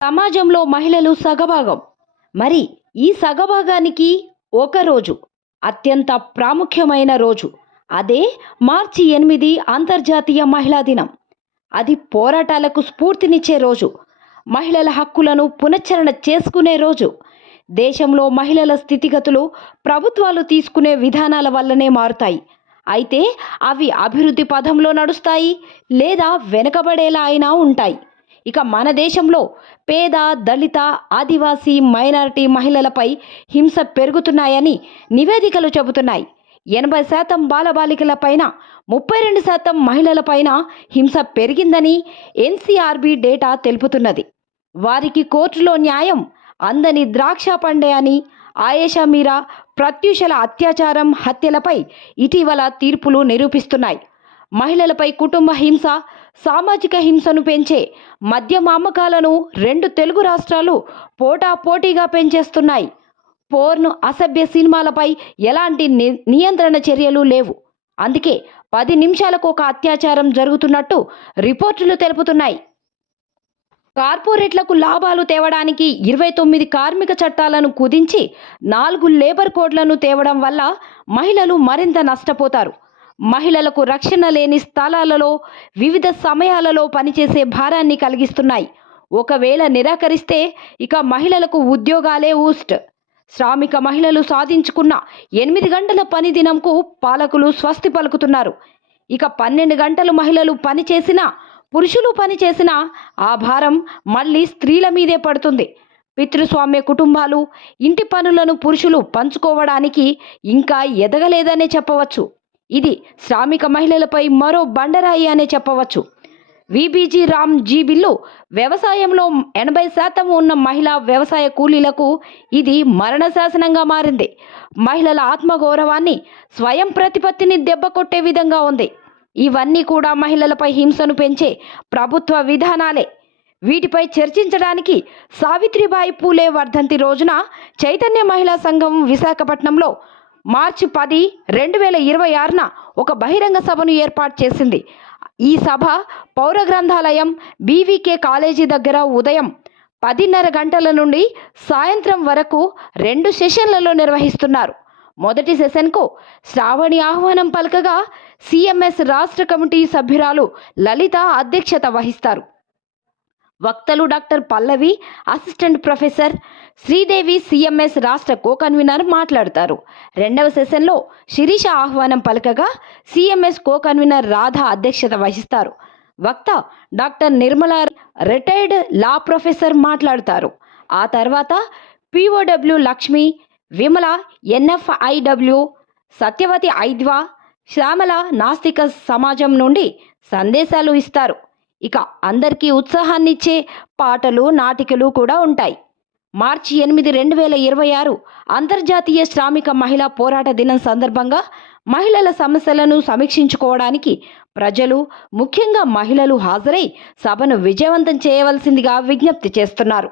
సమాజంలో మహిళలు సగభాగం. మరి ఈ సగభాగానికి ఒక రోజు అత్యంత ప్రాముఖ్యమైన రోజు. అదే మార్చి 8 అంతర్జాతీయ మహిళా దినం. అది పోరాటాలకు స్ఫూర్తినిచ్చే రోజు. మహిళల హక్కులను పునశ్చరణ చేసుకునే రోజు. దేశంలో మహిళల స్థితిగతులు ప్రభుత్వాలు తీసుకునే విధానాల వల్లనే మారుతాయి. అయితే అవి అభివృద్ధి పథంలో నడుస్తాయి లేదా వెనుకబడేలా అయినా ఉంటాయి. ఇక మన దేశంలో పేద, దళిత, ఆదివాసీ, మైనారిటీ మహిళలపై హింస పెరుగుతున్నాయని నివేదికలు చెబుతున్నాయి. 80% బాలబాలికలపైన, 32% మహిళలపైన హింస పెరిగిందని ఎన్సీఆర్బీ డేటా తెలుపుతున్నది. వారికి కోర్టులో న్యాయం అందని ద్రాక్ష పండే అని ఆయేషా మీరా, ప్రత్యూషల అత్యాచారం, హత్యలపై ఇటీవల తీర్పులు నిరూపిస్తున్నాయి. మహిళలపై కుటుంబ హింస, సామాజిక హింసను పెంచే మద్యం అమ్మకాలను 2 తెలుగు రాష్ట్రాలు పోటాపోటీగా పెంచేస్తున్నాయి. పోర్న్, అసభ్య సినిమాలపై ఎలాంటి నియంత్రణ చర్యలు లేవు. అందుకే 10 నిమిషాలకు ఒక అత్యాచారం జరుగుతున్నట్టు రిపోర్టులు తెలుపుతున్నాయి. కార్పొరేట్లకు లాభాలు తేవడానికి 29 కార్మిక చట్టాలను కుదించి 4 లేబర్ కోడ్లను తేవడం వల్ల మహిళలు మరింత నష్టపోతారు. మహిళలకు రక్షణ లేని స్థలాలలో వివిధ సమయాలలో పనిచేసే భారాన్ని కలిగిస్తున్నాయి. ఒకవేళ నిరాకరిస్తే ఇక మహిళలకు ఉద్యోగాలే ఊస్ట్. శ్రామిక మహిళలు సాధించుకున్న 8 గంటల పని దినంకు పాలకులు స్వస్తి పలుకుతున్నారు. ఇక 12 గంటలు మహిళలు పనిచేసినా, పురుషులు పనిచేసినా ఆ భారం మళ్ళీ స్త్రీల మీదే పడుతుంది. పితృస్వామ్య కుటుంబాలు ఇంటి పనులను పురుషులు పంచుకోవడానికి ఇంకా ఎదగలేదనే చెప్పవచ్చు. ఇది శ్రామిక మహిళలపై మరో బండరాయి అనే చెప్పవచ్చు. విబీజీ రామ్ జీ బిల్లు వ్యవసాయంలో 80% ఉన్న మహిళా వ్యవసాయ కూలీలకు ఇది మరణ శాసనంగా మారింది. మహిళల ఆత్మగౌరవాన్ని, స్వయం ప్రతిపత్తిని దెబ్బకొట్టే విధంగా ఉంది. ఇవన్నీ కూడా మహిళలపై హింసను పెంచే ప్రభుత్వ విధానాలే. వీటిపై చర్చించడానికి సావిత్రిబాయి పూలే వర్ధంతి రోజున చైతన్య మహిళా సంఘం విశాఖపట్నంలో మార్చి 10, 2026న ఒక బహిరంగ సభను ఏర్పాటు చేసింది. ఈ సభ పౌర గ్రంథాలయం, బీవీకే కాలేజీ దగ్గర ఉదయం 10:30 గంటల నుండి సాయంత్రం వరకు 2 సెషన్లలో నిర్వహిస్తున్నారు. మొదటి సెషన్కు శ్రావణి ఆహ్వానం పలకగా సిఎంఎస్ రాష్ట్ర కమిటీ సభ్యురాలు లలిత అధ్యక్షత వహిస్తారు. వక్తలు డాక్టర్ పల్లవి, అసిస్టెంట్ ప్రొఫెసర్ శ్రీదేవి, సిఎంఎస్ రాష్ట్ర కన్వీనర్ మాట్లాడతారు. రెండవ సెషన్లో శిరీష ఆహ్వానం పలకగా సిఎంఎస్ కన్వీనర్ రాధ అధ్యక్షత వహిస్తారు. వక్త డాక్టర్ నిర్మల, రిటైర్డ్ లా ప్రొఫెసర్ మాట్లాడతారు. ఆ తర్వాత పిఓడబ్ల్యూ లక్ష్మి, విమల, ఎన్ఎఫ్ఐడబ్ల్యూ, సత్యవతి ఐద్వా, శ్యామల నాస్తిక సమాజం నుండి సందేశాలు ఇస్తారు. ఇక అందరికీ ఉత్సాహాన్నిచ్చే పాటలు, నాటికలు కూడా ఉంటాయి. మార్చి 8, 2026 అంతర్జాతీయ శ్రామిక మహిళా పోరాట దినం సందర్భంగా మహిళల సమస్యలను సమీక్షించుకోవడానికి ప్రజలు, ముఖ్యంగా మహిళలు హాజరై సభను విజయవంతం చేయవలసిందిగా విజ్ఞప్తి చేస్తున్నారు.